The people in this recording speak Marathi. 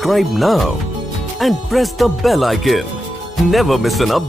subscribe now and press the bell icon. Never miss an update.